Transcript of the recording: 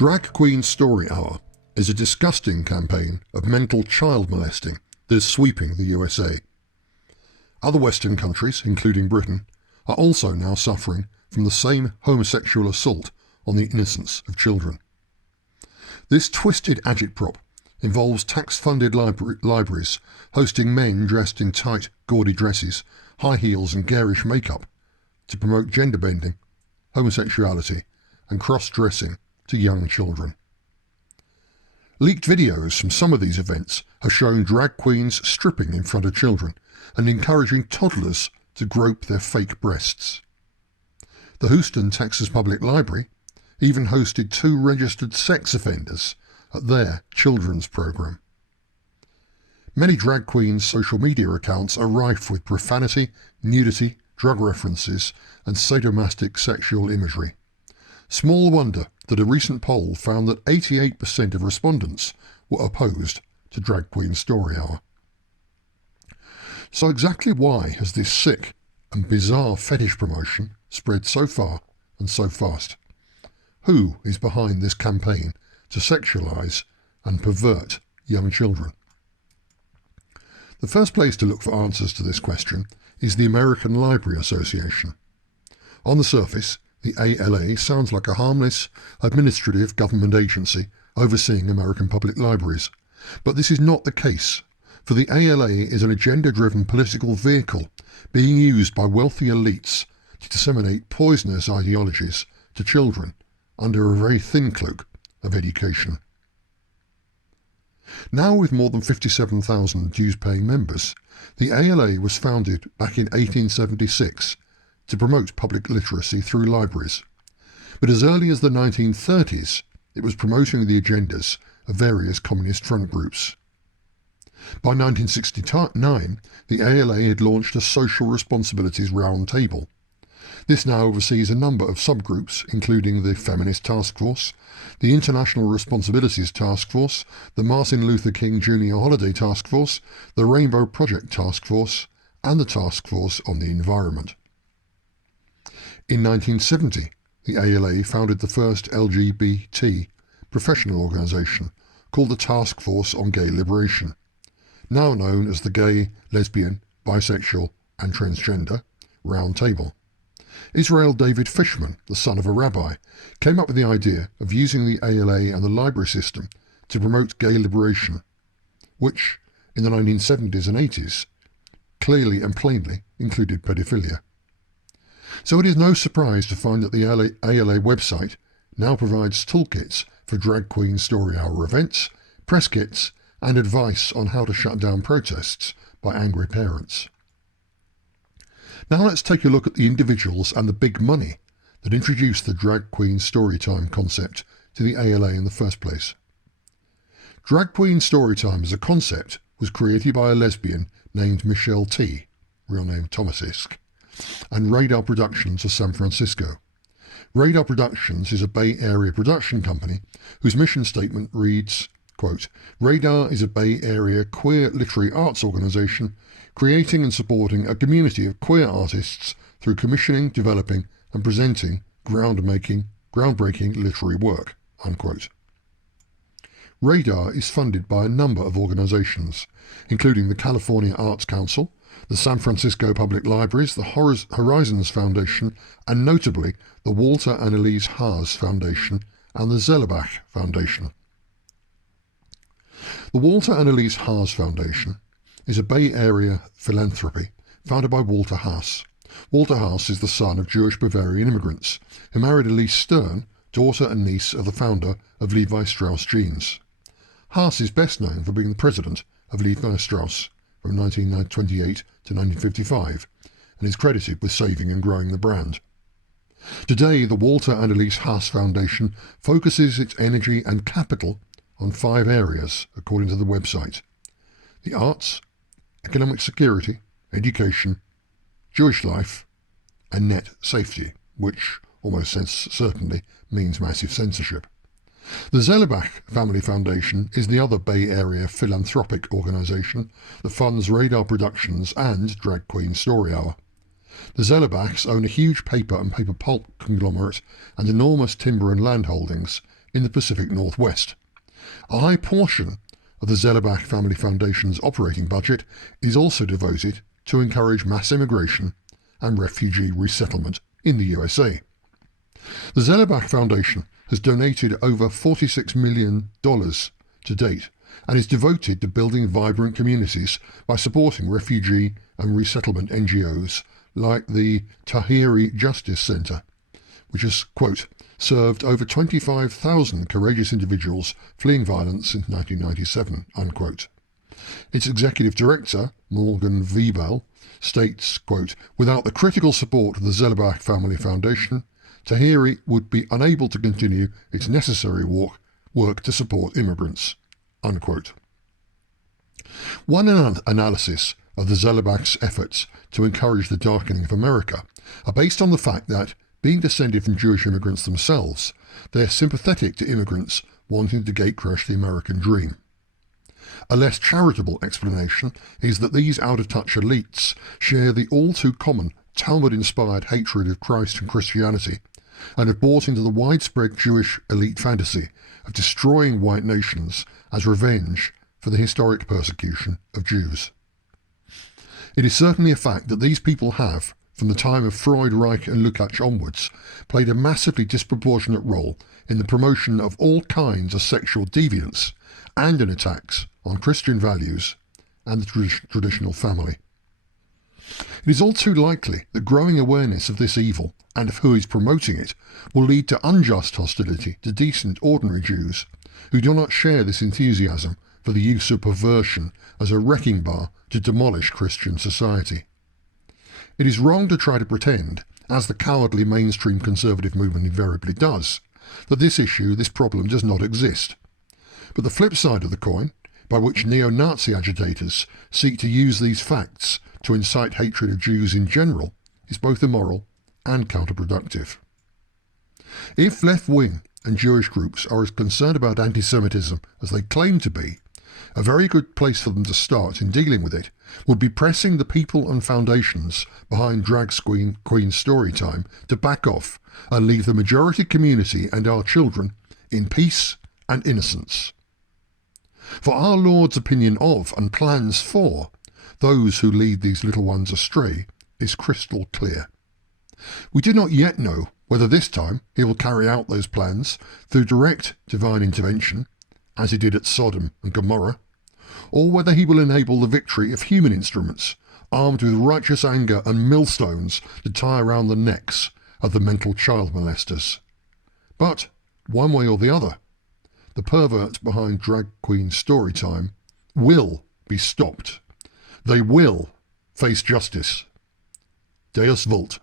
Drag Queen Story Hour is a disgusting campaign of mental child molesting that is sweeping the USA. Other Western countries, including Britain, are also now suffering from the same homosexual assault on the innocence of children. This twisted agitprop involves tax-funded libraries hosting men dressed in tight, gaudy dresses, high heels and garish makeup to promote gender bending, homosexuality and cross-dressing to young children. Leaked videos from some of these events have shown drag queens stripping in front of children and encouraging toddlers to grope their fake breasts. The Houston, Texas Public Library even hosted 2 registered sex offenders at their children's program. Many drag queens' social media accounts are rife with profanity, nudity, drug references and sadomasochistic sexual imagery. Small wonder that a recent poll found that 88% of respondents were opposed to Drag Queen Story Hour. So exactly why has this sick and bizarre fetish promotion spread so far and so fast? Who is behind this campaign to sexualise and pervert young children? The first place to look for answers to this question is the American Library Association. On the surface, the ALA sounds like a harmless, administrative government agency overseeing American public libraries. But this is not the case, for the ALA is an agenda-driven political vehicle being used by wealthy elites to disseminate poisonous ideologies to children under a very thin cloak of education. Now with more than 57,000 dues-paying members, the ALA was founded back in 1876 to promote public literacy through libraries. But as early as the 1930s, it was promoting the agendas of various communist front groups. By 1969, the ALA had launched a Social Responsibilities Roundtable. This now oversees a number of subgroups, including the Feminist Task Force, the International Responsibilities Task Force, the Martin Luther King Jr. Holiday Task Force, the Rainbow Project Task Force, and the Task Force on the Environment. In 1970, the ALA founded the first LGBT professional organisation called the Task Force on Gay Liberation, now known as the Gay, Lesbian, Bisexual and Transgender Roundtable. Israel David Fishman, the son of a rabbi, came up with the idea of using the ALA and the library system to promote gay liberation, which, in the 1970s and 80s, clearly and plainly included pedophilia. So it is no surprise to find that the ALA website now provides toolkits for Drag Queen Story Hour events, press kits, and advice on how to shut down protests by angry parents. Now let's take a look at the individuals and the big money that introduced the Drag Queen Storytime concept to the ALA in the first place. Drag Queen Storytime as a concept was created by a lesbian named Michelle T., real name Thomas Isk, and Radar Productions of San Francisco. Radar Productions is a Bay Area production company whose mission statement reads, quote, "Radar is a Bay Area queer literary arts organisation creating and supporting a community of queer artists through commissioning, developing and presenting groundbreaking literary work," unquote. Radar is funded by a number of organisations, including the California Arts Council, the San Francisco Public Libraries, the Horizons Foundation, and notably the Walter and Elise Haas Foundation and the Zellerbach Foundation. The Walter and Elise Haas Foundation is a Bay Area philanthropy founded by Walter Haas. Walter Haas is the son of Jewish Bavarian immigrants who married Elise Stern, daughter and niece of the founder of Levi Strauss Jeans. Haas is best known for being the president of Levi Strauss from 1928 to 1955 and is credited with saving and growing the brand. Today, the Walter and Elise Haas Foundation focuses its energy and capital on 5 areas, according to the website: the arts, economic security, education, Jewish life, and net safety, which almost certainly means massive censorship. The Zellerbach Family Foundation is the other Bay Area philanthropic organisation that funds Radar Productions and Drag Queen Story Hour. The Zellerbachs own a huge paper and paper pulp conglomerate and enormous timber and land holdings in the Pacific Northwest. A high portion of the Zellerbach Family Foundation's operating budget is also devoted to encourage mass immigration and refugee resettlement in the USA. The Zellerbach Foundation has donated over $46 million to date and is devoted to building vibrant communities by supporting refugee and resettlement NGOs like the Tahiri Justice Center, which has, quote, served over 25,000 courageous individuals fleeing violence since 1997, unquote. Its executive director, Morgan Wiebel, states, quote, without the critical support of the Zellerbach Family Foundation, Tahiri would be unable to continue its necessary work to support immigrants, unquote. One analysis of the Zellerbach's efforts to encourage the darkening of America are based on the fact that, being descended from Jewish immigrants themselves, they are sympathetic to immigrants wanting to gatecrash the American dream. A less charitable explanation is that these out-of-touch elites share the all-too-common Talmud-inspired hatred of Christ and Christianity and have bought into the widespread Jewish elite fantasy of destroying white nations as revenge for the historic persecution of Jews. It is certainly a fact that these people have, from the time of Freud, Reich and Lukács onwards, played a massively disproportionate role in the promotion of all kinds of sexual deviance and in attacks on Christian values and the traditional family. It is all too likely that growing awareness of this evil and of who is promoting it will lead to unjust hostility to decent, ordinary Jews who do not share this enthusiasm for the use of perversion as a wrecking bar to demolish Christian society. It is wrong to try to pretend, as the cowardly mainstream conservative movement invariably does, that this problem does not exist. But the flip side of the coin, by which neo-Nazi agitators seek to use these facts to incite hatred of Jews in general, is both immoral and counterproductive. If left-wing and Jewish groups are as concerned about anti-Semitism as they claim to be, a very good place for them to start in dealing with it would be pressing the people and foundations behind Drag Queen Storytime to back off and leave the majority community and our children in peace and innocence. For our Lord's opinion of and plans for those who lead these little ones astray is crystal clear. We do not yet know whether this time he will carry out those plans through direct divine intervention, as he did at Sodom and Gomorrah, or whether he will enable the victory of human instruments, armed with righteous anger and millstones to tie around the necks of the mental child molesters. But, one way or the other, the perverts behind Drag Queen Storytime will be stopped. They will face justice. Deus Vult.